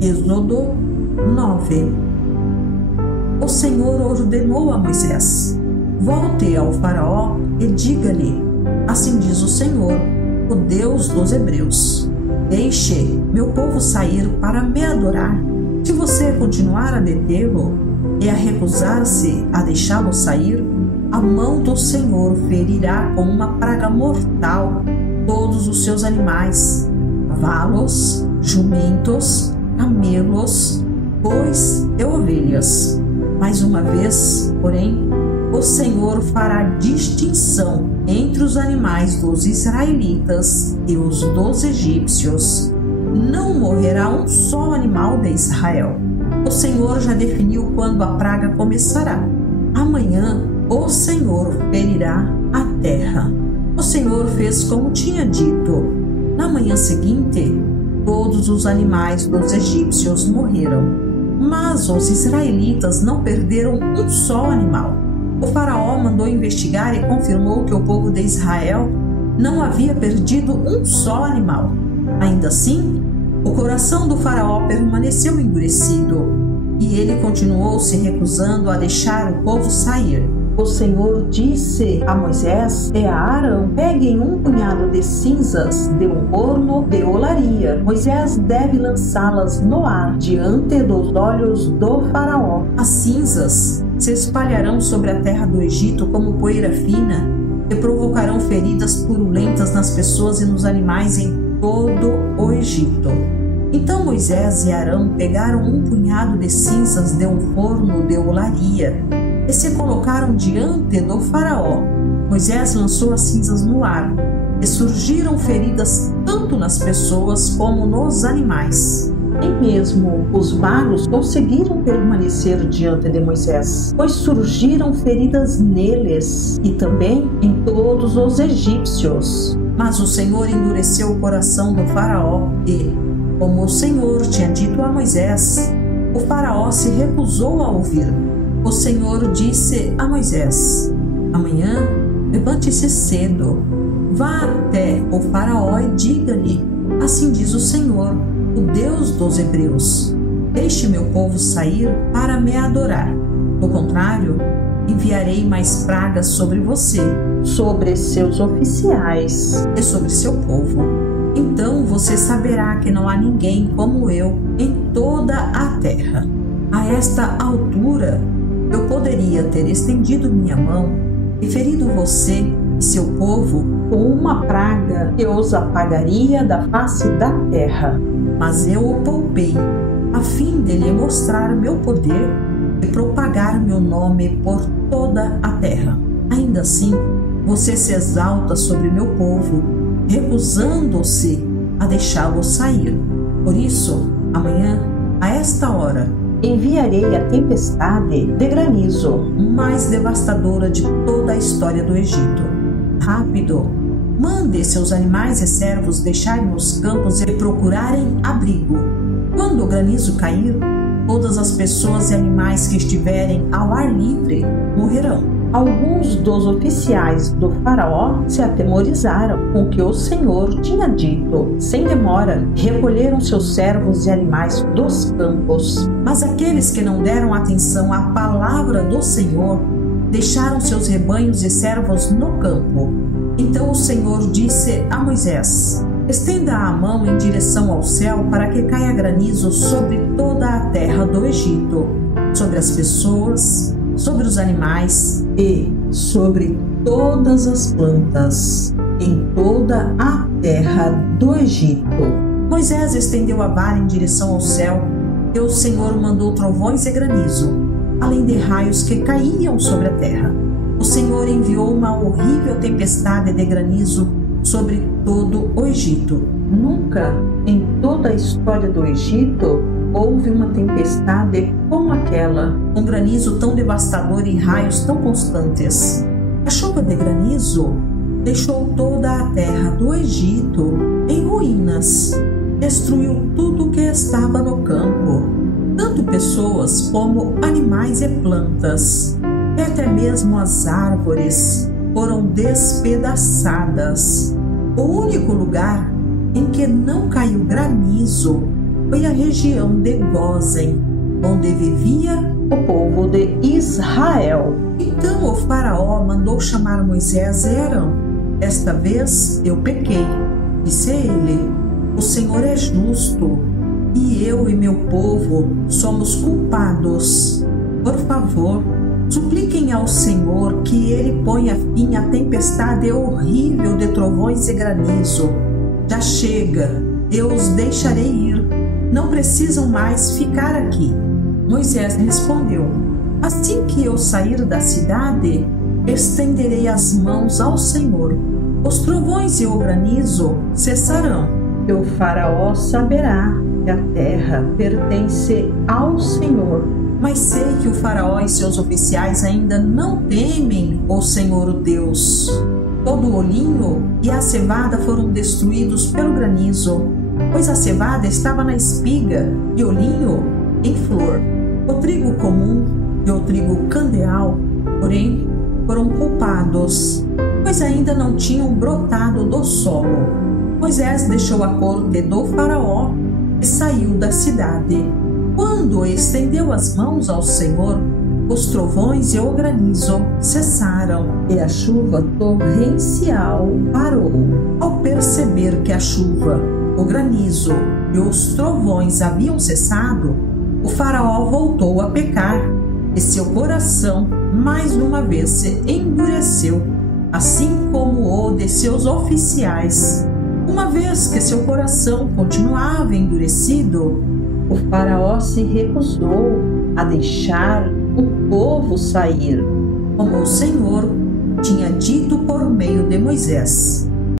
Êxodo 9. O Senhor ordenou a Moisés: volte ao faraó e diga-lhe: assim diz o Senhor, o Deus dos hebreus, deixe meu povo sair para me adorar. Se você continuar a detê-lo e a recusar-se a deixá-lo sair, a mão do Senhor ferirá com uma praga mortal todos os seus animais, cavalos, jumentos, camelos, bois e ovelhas. Mais uma vez, porém, o Senhor fará distinção entre os animais dos israelitas e os dos egípcios. Não morrerá um só animal de Israel. O Senhor já definiu quando a praga começará. Amanhã o Senhor ferirá a terra. O Senhor fez como tinha dito. Na manhã seguinte, todos os animais dos egípcios morreram. Mas os israelitas não perderam um só animal. O faraó mandou investigar e confirmou que o povo de Israel não havia perdido um só animal. Ainda assim, o coração do faraó permaneceu endurecido e ele continuou se recusando a deixar o povo sair. O Senhor disse a Moisés e a Arão: peguem um punhado de cinzas de um forno de olaria. Moisés deve lançá-las no ar diante dos olhos do faraó. As cinzas se espalharão sobre a terra do Egito como poeira fina e provocarão feridas purulentas nas pessoas e nos animais em todo o Egito. Então Moisés e Arão pegaram um punhado de cinzas de um forno de olaria e se colocaram diante do faraó. Moisés lançou as cinzas no ar e surgiram feridas tanto nas pessoas como nos animais. Nem mesmo os magos conseguiram permanecer diante de Moisés, pois surgiram feridas neles e também em todos os egípcios. Mas o Senhor endureceu o coração do faraó e, como o Senhor tinha dito a Moisés, o faraó se recusou a ouvir. O Senhor disse a Moisés: amanhã levante-se cedo, vá até o faraó e diga-lhe: assim diz o Senhor, o Deus dos hebreus, deixe meu povo sair para me adorar. Do contrário, enviarei mais pragas sobre você, sobre seus oficiais e sobre seu povo. Então você saberá que não há ninguém como eu em toda a terra. A esta altura, eu poderia ter estendido minha mão e ferido você e seu povo com uma praga que os apagaria da face da terra. Mas eu o poupei, a fim de lhe mostrar meu poder e propagar meu nome por toda a terra. Ainda assim, você se exalta sobre meu povo, recusando-se a deixá-lo sair. Por isso, amanhã, a esta hora, enviarei a tempestade de granizo, mais devastadora de toda a história do Egito. Rápido! Mande seus animais e servos deixarem os campos e procurarem abrigo. Quando o granizo cair, todas as pessoas e animais que estiverem ao ar livre morrerão. Alguns dos oficiais do faraó se atemorizaram com o que o Senhor tinha dito. Sem demora, recolheram seus servos e animais dos campos. Mas aqueles que não deram atenção à palavra do Senhor deixaram seus rebanhos e servos no campo. Então o Senhor disse a Moisés: estenda a mão em direção ao céu para que caia granizo sobre toda a terra do Egito, sobre as pessoas, sobre os animais e sobre todas as plantas, em toda a terra do Egito. Moisés estendeu a vara em direção ao céu e o Senhor mandou trovões e granizo, além de raios que caíam sobre a terra. O Senhor enviou uma horrível tempestade de granizo sobre todo o Egito. Nunca em toda a história do Egito houve uma tempestade como aquela, um granizo tão devastador e raios tão constantes. A chuva de granizo deixou toda a terra do Egito em ruínas, destruiu tudo o que estava no campo, tanto pessoas como animais e plantas, e até mesmo as árvores foram despedaçadas. O único lugar em que não caiu granizo foi a região de Gósen, onde vivia o povo de Israel. Então o faraó mandou chamar Moisés e Arão. Desta vez eu pequei, disse ele. O Senhor é justo, e eu e meu povo somos culpados. Por favor, supliquem ao Senhor que Ele ponha fim à tempestade horrível de trovões e granizo. Já chega, eu os deixarei ir. Não precisam mais ficar aqui. Moisés respondeu: assim que eu sair da cidade, estenderei as mãos ao Senhor. Os trovões e o granizo cessarão. E o faraó saberá que a terra pertence ao Senhor. Mas sei que o faraó e seus oficiais ainda não temem o Senhor o Deus. Todo o olhinho e a cevada foram destruídos pelo granizo, pois a cevada estava na espiga e o linho em flor. O trigo comum e o trigo candeal, porém, foram culpados, pois ainda não tinham brotado do solo. Moisés deixou a corte do faraó e saiu da cidade. Quando estendeu as mãos ao Senhor, os trovões e o granizo cessaram e a chuva torrencial parou. Ao perceber que a chuva, o granizo e os trovões haviam cessado, o faraó voltou a pecar e seu coração mais uma vez se endureceu, assim como o de seus oficiais. Uma vez que seu coração continuava endurecido, o faraó se recusou a deixar o povo sair, como o Senhor tinha dito por meio de Moisés.